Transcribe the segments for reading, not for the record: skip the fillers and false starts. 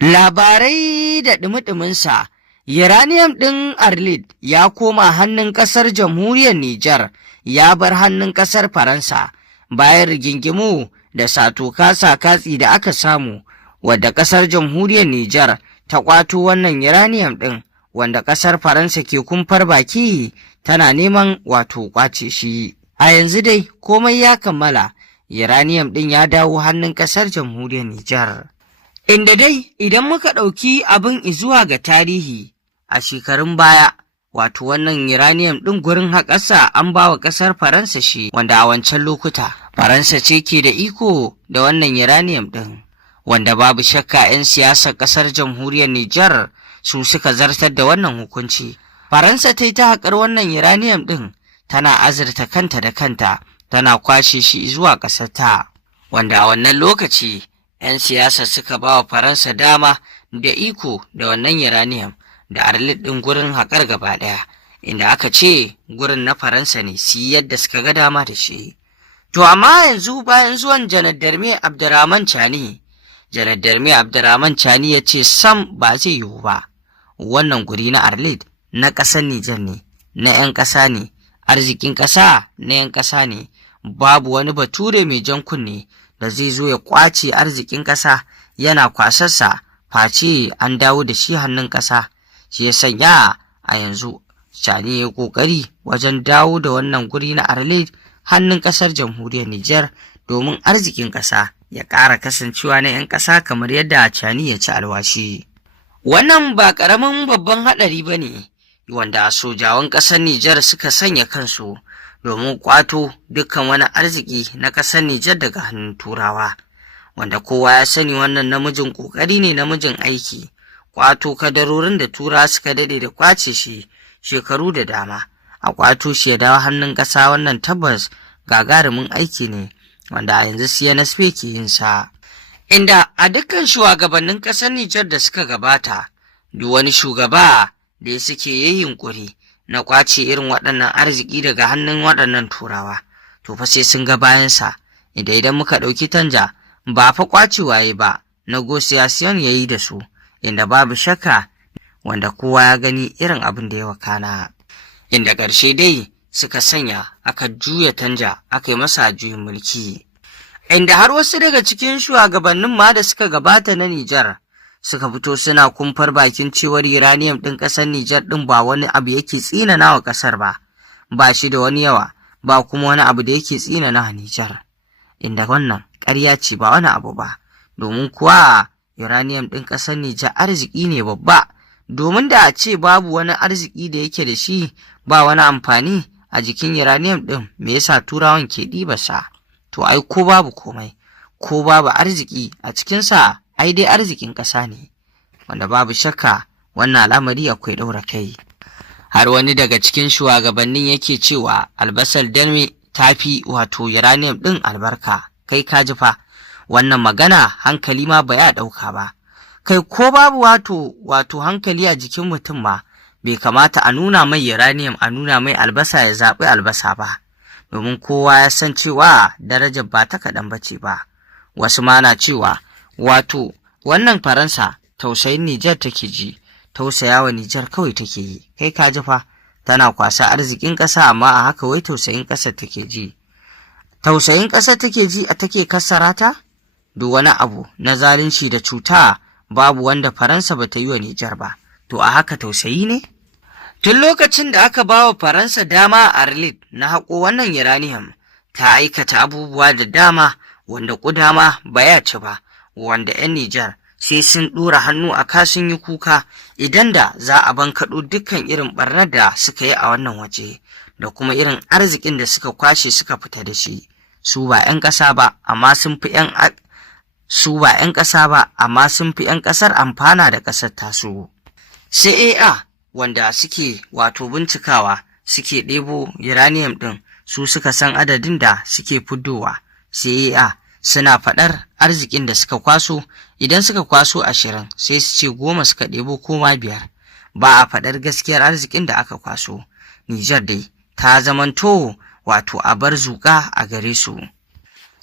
Labarai da ɗumi-ɗuminsa, uranium ɗin Arlit ya koma hannun ƙasar jamhuriyar Nijar, ya bar hannun ƙasar Faransa bayan rigingimu da sato-kasa katsi da aka samu, wadda ƙasar jamhuriyar Nijar ta ƙwato wannan uranium ɗin, wanda ƙasar Faransa ke kumfar baki tana neman ƙwace shi. A yanzu dai komai ya kammala, uranium ɗin ya dawo hannun ƙasar jamhuriyar Nijar. Inda dai idan muka ɗauki abin izuwa ga tarihi a shekarun baya, wannan uranium ɗin gurin haƙarsa an ba wa ƙasar Faransa shi, wanda a wancan lokuta Faransa ce ke da iko da wannan uranium ɗin, wanda babu shakka 'yan siyasar ƙasar jamhuriyar Nijar su suka zartar da wannan hukunci. Faransa ta yi ta haƙar wannan uranium ɗin, tana azurta kanta da kanta, tana kwashe shi zuwa ƙasarta, wanda a wannan lokaci 'yan siyasa suka ba wa Faransa dama da iko da wannan uranium da Arlit ɗin gurin haƙar gaba ɗaya, inda aka ce gurin na Faransa ne, su yi yadda suka ga dama da shi. To amma yanzu bayan zuwan Janar Darme Abdurrahman Chani, Janar Darme Abdurrahman Chani ya ce sam ba zai yiwu ba, wannan guri na Arlit na ƙasar Nijar ne, na 'yan ƙasa ne, arzikin ƙasa na 'yan ƙasa ne, babu wani bature mai jan kunne da zai zo ya ƙwace arzikin ƙasa yana kwasarsa face an dawo da shi hannun ƙasa. Shi ya sanya a yanzu Chani ya yi ƙoƙari wajen dawo da wannan guri na Arlit hannun ƙasar jamhuriyar Nijar, domin arzikin ƙasa ya ƙara kasancewa na 'yan ƙasa kamar yadda Chani ya ci alwashi. Wannan ba ƙaramin babban haɗari ba ne wanda sojawan ƙasar Nijar suka sanya kansu domin ƙwato dukkan wani arziki na ƙasar Nijar daga hannun Turawa, wanda kowa ya sani wannan namijin ƙoƙari ne, namijin aiki, ƙwato kadarorin da Turawa suka daɗe da ƙwace shi shekaru da dama, a ƙwato shi ya dawo hannun ƙasa. Wannan tabbas gagarumin aiki ne wanda a yanzu CNSP ke yin sa, inda a dukkan shugabannin ƙasar Nijar da suka gabata, duk wani shugaba da suke yi yunƙuri na ƙwace irin waɗannan arziki daga hannun waɗannan Turawa, to fa sai sun ga bayansa. Idan muka ɗauki Tanja, ba fa ƙwace waye ba, negotiation ya yi da su, inda babu shakka wanda kowa ya gani irin abin da ya wakana, inda ƙarshe dai suka sanya aka juya Tanja, aka yi masa juyin mulki, inda har wasu daga cikin shugabannin ma da suka gabata na Nijar suka fito suna kumfar bakin cewar uranium ɗin ƙasar Nijar ɗin ba wani abu yake tsinana wa ƙasar ba, ba shi da wani yawa, ba kuma wani abu da yake tsinana wa Nijar, inda wannan ƙarya ce, ba wani abu ba, domin kuwa uranium ɗin ƙasar Nijar arziki ne babba, domin da a ce babu wani arziki da yake da shi, ba wani amfani a jikin uranium ɗin, me yasa Turawan ke ɗibarsa? To ai ko babu komai, ko babu arziki a cikinsa, ai dai arzikin ƙasa ne, wanda babu shakka wannan al'amari akwai ɗaura kai. Har wani daga cikin shugabannin yake cewa albasar Darme ta fi uranium ɗin albarka. Kai ka ji fa, wannan magana hankali ma ba ya ɗauka ba. Kai ko babu hankali a jikin mutum ma, bai kamata a nuna mai uranium, a nuna mai albasa ya zaɓi albasa ba, domin kowa ya san cewa darajar ba ta kaɗan bace ba. Wasu ma na cewa wannan Faransa tausayin Nijar take ji, tausayawa Nijar kawai take yi. Kai ka ji fa, tana kwasa arzikin ƙasa amma a haka wai tausayin ƙasar take ji. Tausayin ƙasar take ji a take kassara ta? Duk wani abu na zalunci da cuta babu wanda Faransa ba ta yi wa Nijar ba, to a haka tausayi ne? Tun lokacin da aka ba wa Faransa dama a Arlit na haƙo wannan uranium, ta aikata abubuwa da dama wanda ƙudama ba ya ci ba, wanda 'yan Nijar sai sun ɗora hannu a kasun yi kuka idan da za a bankaɗo dukkan irin ɓarnar da suka yi a wannan waje, da kuma irin arzikin da suka kwashe suka fita da shi. Su ba 'yan ƙasa ba, amma sun fi 'yan ƙasar amfana da ƙasar tasu. CAA wanda suke bincikawa suke ɗebo uranium ɗin, su suka san adadin da suke fiddowa. CAA suna faɗar arzikin da suka kwaso, idan suka kwaso 20 sai su ce 10 suka ɗebo ko ma 5, ba a faɗar gaskiyar arzikin da aka kwaso. Nijar dai ta zamanto a bar zuƙa a gare su.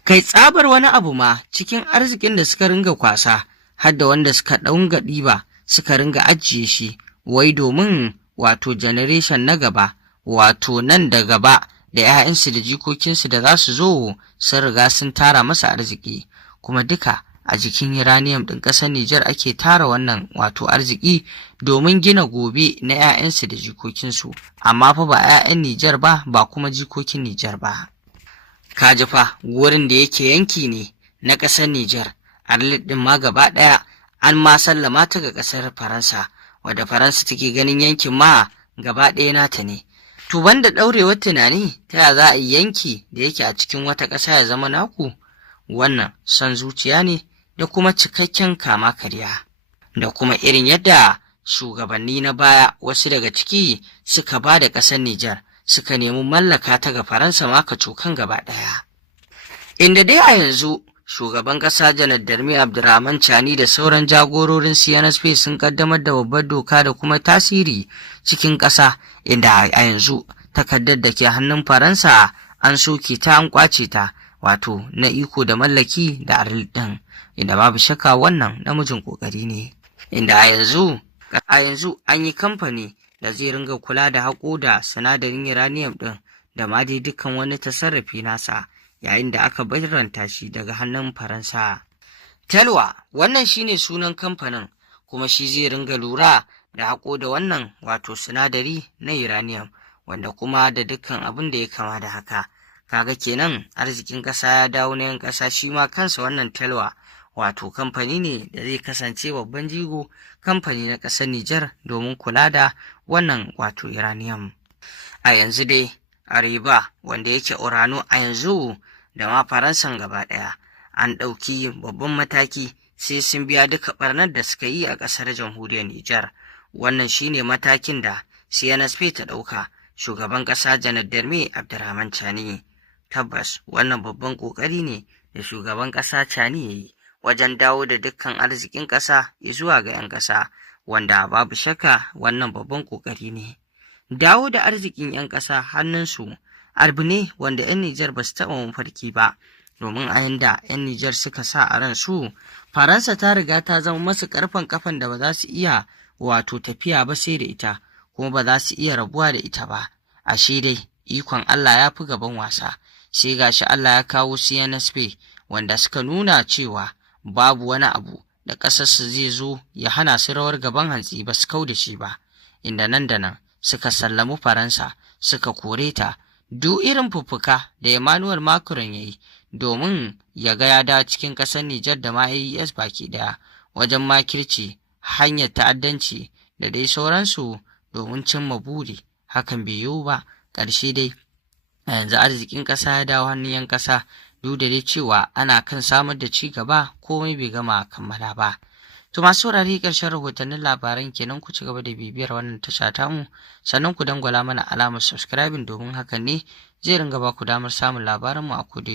Kai tsabar wani abu ma cikin arzikin da suka ringa kwasa har da wanda suka ɗaunga ɗiba suka ringa ajiye shi wai domin wato generation na gaba, wato nan da gaba da 'ya'yansu da jikokinsu da za su zo sun riga sun tara masa arziki, kuma duka a jikin uranium ɗin ƙasar Nijar ake tara wannan wato arziki domin gina gobe na 'ya'yansu da jikokinsu, amma fa ba 'ya'yan Nijar ba, ba kuma jikokin Nijar ba. Kaji fa wurin da yake yanki ne na ƙasar Nijar, Arlit ɗin ma gaba ɗaya an ma sallama ta ga ƙasar Faransa, wadda Faransa take ganin yankin ma gaba ɗaya nata ne. To banda ɗaurewar tunani ta ya za a yi yanki da yake a cikin wata ƙasa ya zama naku? Wannan son zuciya ne da kuma cikakken kama karya, da kuma irin yadda shugabanni na baya wasu daga ciki suka ba da ƙasar Nijar suka nemi mallaka ta ga Faransa ma kacokan gaba ɗaya. Inda dai a yanzu shugaban ƙasa Janar Darmi Abdurrahman Chani da sauran jagororin CNSP sun kaddamar da babbar doka da kuma tasiri cikin ƙasa, inda a yanzu takardar da ke hannun Faransa an soke ta, an kwace ta, wato na iko da mallaki da Arlit ɗin, inda babu shakka wannan namijin ƙoƙari ne, inda a yanzu an yi kamfani da zai ringa kula da haƙo da sinadarin uranium ɗin da ma dai dukkan wani tasarrafi nasa, yayin da aka barranta shi daga hannun Faransa. Telwa wannan shine sunan kamfanin, kuma shi zai ringa lura da haƙo da wannan wato sinadari na uranium, wanda kuma da dukkan abin da ya kama da haka. Kaga kenan arzikin ƙasa ya dawo na 'yan ƙasa. Shi ma kansa wannan Telwa wato kamfani ne da zai kasance babban jigo kamfani na ƙasar Nijar domin kula da wannan wato uranium. A yanzu dai Areba wanda yake Orano a yanzu da ma Faransan gaba ɗaya an ɗauki babban mataki sai sun biya duka ɓarnar da suka yi a ƙasar jamhuriyar Nijar. Wannan shine matakin da CNSP ta ɗauka, shugaban ƙasa Janar Darmi Abdurrahman Chani. Tabbas wannan babban ƙoƙari ne da shugaban ƙasa Chani ya yi wajen dawo da dukkan arzikin ƙasa zuwa ga 'yan ƙasa, wanda babu shakka wannan babban ƙoƙari ne. Dawo da arzikin 'yan ƙasa hannunsu abu ne wanda 'yan Nijar ba su taɓa mafarki ba, domin a yanda 'yan Nijar suka sa a ran su, Faransa ta riga ta zama masu ƙarfen kafan da ba za su iya wato tafiya ba sai da ita, kuma ba za su iya rabuwa da ita ba. Ashe dai ikon Allah ya fi gaban wasa, sai gashi Allah ya kawo CNSP wanda suka nuna cewa babu wani abu da ƙasarsu zai zo ya hana su rawar gaban hantsi ba su kau da shi ba, inda nan da nan suka sallami Faransa suka kore ta. Duk irin fuffuka da Emmanuel Macron ya yi domin ya ga ya dawo cikin ƙasar Nijar da ma AES baki ɗaya wajen makirci, hanyar ta'addanci da dai sauransu domin cimma buri, hakan bai yiwu ba. Ƙarshe dai a yanzu arzikin ƙasa ya dawo hannun 'yan ƙasa, duk da dai cewa ana kan samar da ci gaba, komai bai gama kammala ba. To masu saurari ƙarshen rahotannin labaran kenan, ku ci gaba da bibiyar wannan tasha tamu, sannan ku dangwala mana alamar subscribing domin hakan ne zai ringa ba ku damar samun labaranmu a koda